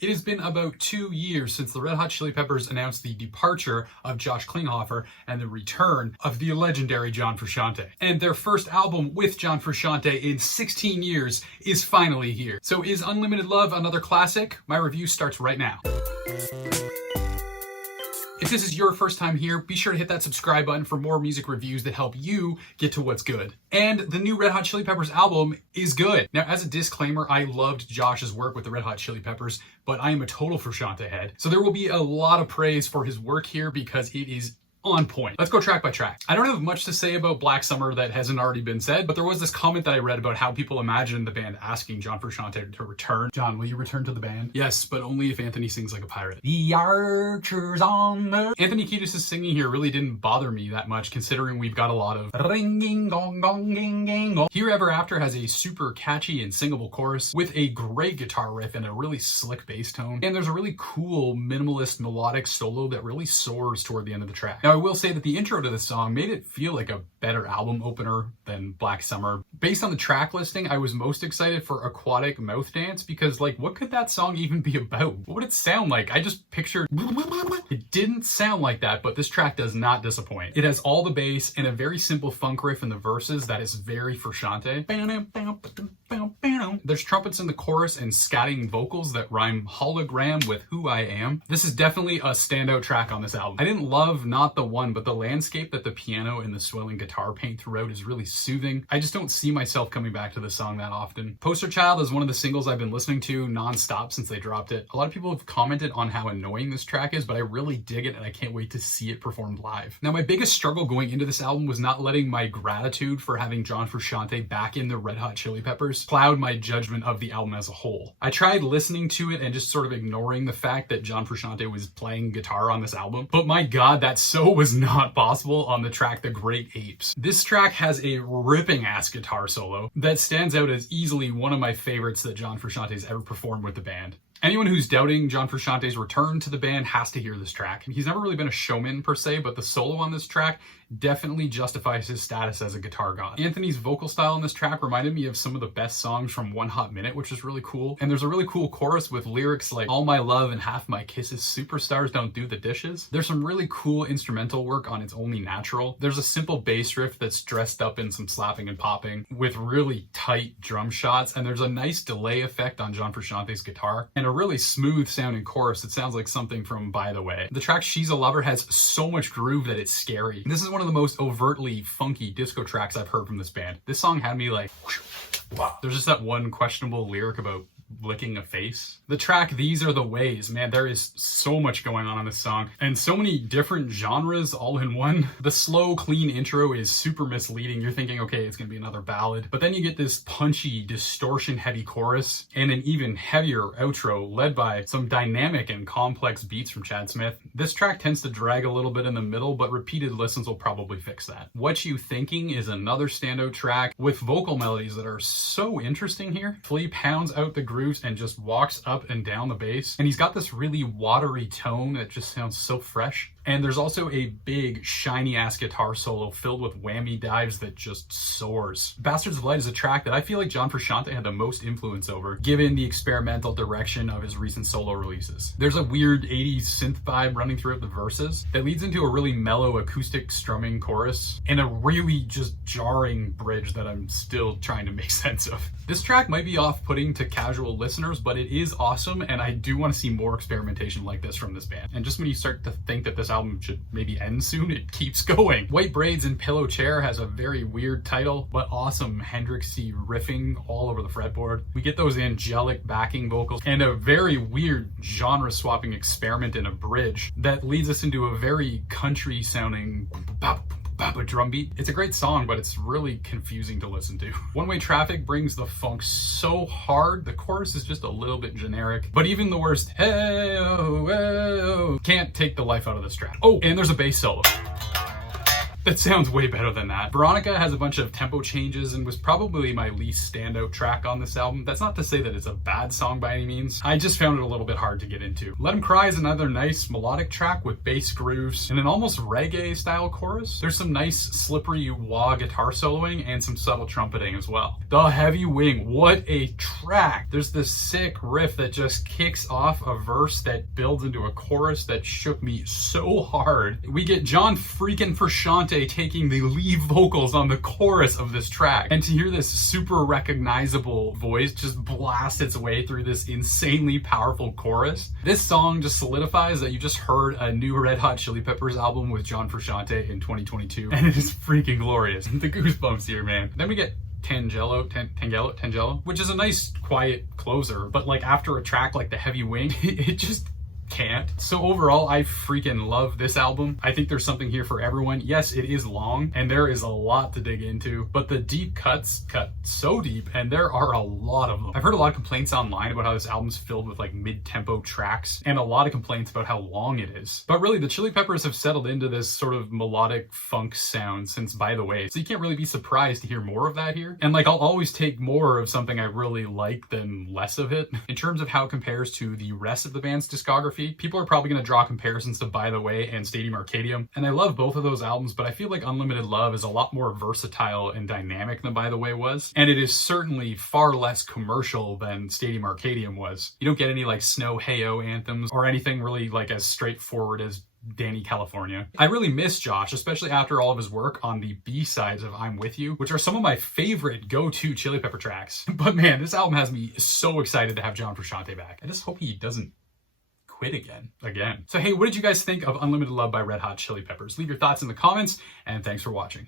It has been about 2 years since the Red Hot Chili Peppers announced the departure of Josh Klinghoffer and the return of the legendary John Frusciante. And their first album with John Frusciante in 16 years is finally here. So is Unlimited Love another classic? My review starts right now. If this is your first time here, be sure to hit that subscribe button for more music reviews that help you get to what's good. And the new Red Hot Chili Peppers album is good. Now, as a disclaimer, I loved Josh's work with the Red Hot Chili Peppers, but I am a total Frusciante head. So there will be a lot of praise for his work here because it is on point. Let's go track by track. I don't have much to say about Black Summer that hasn't already been said, but there was this comment that I read about how people imagine the band asking John Frusciante to return. John, will you return to the band? Yes, but only if Anthony sings like a pirate. The archers on the... Anthony Kiedis' singing here really didn't bother me that much, considering we've got a lot of ringing gong gong ging ging gong. Here Ever After has a super catchy and singable chorus with a great guitar riff and a really slick bass tone. And there's a really cool minimalist melodic solo that really soars toward the end of the track. Now, I will say that the intro to this song made it feel like a better album opener than Black Summer. Based on the track listing, I was most excited for Aquatic Mouth Dance because, like, what could that song even be about? What would it sound like? I just pictured... It didn't sound like that, but this track does not disappoint. It has all the bass and a very simple funk riff in the verses that is very Frusciante. There's trumpets in the chorus and scatting vocals that rhyme hologram with who I am. This is definitely a standout track on this album. I didn't love Not the One, but the landscape that the piano and the swelling guitar paint throughout is really soothing. I just don't see myself coming back to this song that often. Poster Child is one of the singles I've been listening to non-stop since they dropped it. A lot of people have commented on how annoying this track is, but I really dig it and I can't wait to see it performed live. Now, my biggest struggle going into this album was not letting my gratitude for having John Frusciante back in the Red Hot Chili Peppers cloud my judgment of the album as a whole. I tried listening to it and just sort of ignoring the fact that John Frusciante was playing guitar on this album, but my god, that so was not possible on the track The Great Apes. This track has a ripping ass guitar solo that stands out as easily one of my favorites that John Frusciante's ever performed with the band. Anyone who's doubting John Frusciante's return to the band has to hear this track. He's never really been a showman per se, but the solo on this track definitely justifies his status as a guitar god. Anthony's vocal style on this track reminded me of some of the best songs from One Hot Minute, which is really cool. And there's a really cool chorus with lyrics like all my love and half my kisses, superstars don't do the dishes. There's some really cool instrumental work on It's Only Natural. There's a simple bass riff that's dressed up in some slapping and popping with really tight drum shots. And there's a nice delay effect on John Frusciante's guitar and a really smooth sounding chorus that sounds like something from By the Way. The track She's a Lover has so much groove that it's scary. This is one of the most overtly funky disco tracks I've heard from this band. This song had me like, wow. There's just that one questionable lyric about licking a face. The track These Are the Ways, man, there is so much going on this song and so many different genres all in one. The slow, clean intro is super misleading. You're thinking, okay, it's gonna be another ballad, but then you get this punchy, distortion heavy chorus and an even heavier outro led by some dynamic and complex beats from Chad Smith. This track tends to drag a little bit in the middle, but repeated listens will probably fix that. Whatchu Thinkin is another standout track with vocal melodies that are so interesting here. Flea pounds out the grooves and just walks up and down the bass, and he's got this really watery tone that just sounds so fresh. And there's also a big shiny ass guitar solo filled with whammy dives that just soars. Bastards of Light is a track that I feel like John Frusciante had the most influence over, given the experimental direction of his recent solo releases. There's a weird 80s synth vibe running throughout the verses that leads into a really mellow acoustic strumming chorus and a really just jarring bridge that I'm still trying to make sense of. This track might be off-putting to casual listeners, but it is awesome, and I do want to see more experimentation like this from this band. And just when you start to think that this album should maybe end soon, it keeps going. White Braids and Pillow Chair has a very weird title, but awesome Hendrixy riffing all over the fretboard. We get those angelic backing vocals and a very weird genre-swapping experiment in a bridge that leads us into a very country-sounding drum beat. It's a great song, but it's really confusing to listen to. One Way Traffic brings the funk so hard, the chorus is just a little bit generic, but even the worst hey-oh, hey-oh, can't take the life out of this track. Oh, and there's a bass solo. That sounds way better than that. Veronica has a bunch of tempo changes and was probably my least standout track on this album. That's not to say that it's a bad song by any means. I just found it a little bit hard to get into. Let 'Em Cry is another nice melodic track with bass grooves and an almost reggae style chorus. There's some nice slippery wah guitar soloing and some subtle trumpeting as well. The Heavy Wing, what a track. There's this sick riff that just kicks off a verse that builds into a chorus that shook me so hard. We get John freaking Frusciante taking the lead vocals on the chorus of this track, and to hear this super recognizable voice just blast its way through this insanely powerful chorus. This song just solidifies that you just heard a new Red Hot Chili Peppers album with John Frusciante in 2022, and it is freaking glorious. The goosebumps here, man. Then we get Tangelo, which is a nice quiet closer, but like after a track like The Heavy Wing, it just can't. So overall, I freaking love this album. I think there's something here for everyone. Yes, it is long and there is a lot to dig into, but the deep cuts cut so deep and there are a lot of them. I've heard a lot of complaints online about how this album's filled with like mid-tempo tracks and a lot of complaints about how long it is. But really, the Chili Peppers have settled into this sort of melodic funk sound since By the Way, so you can't really be surprised to hear more of that here. And like, I'll always take more of something I really like than less of it. In terms of how it compares to the rest of the band's discography, people are probably going to draw comparisons to By the Way and Stadium Arcadium, and I love both of those albums, but I feel like Unlimited Love is a lot more versatile and dynamic than By the Way was, and it is certainly far less commercial than Stadium Arcadium was. You don't get any like Snow Hey-O anthems or anything really like as straightforward as Danny California. I really miss Josh, especially after all of his work on the B-sides of I'm With You, which are some of my favorite go-to Chili Pepper tracks. But man, this album has me so excited to have John Frusciante back. I just hope he doesn't quit again. So hey, what did you guys think of Unlimited Love by Red Hot Chili Peppers? Leave your thoughts in the comments, and thanks for watching.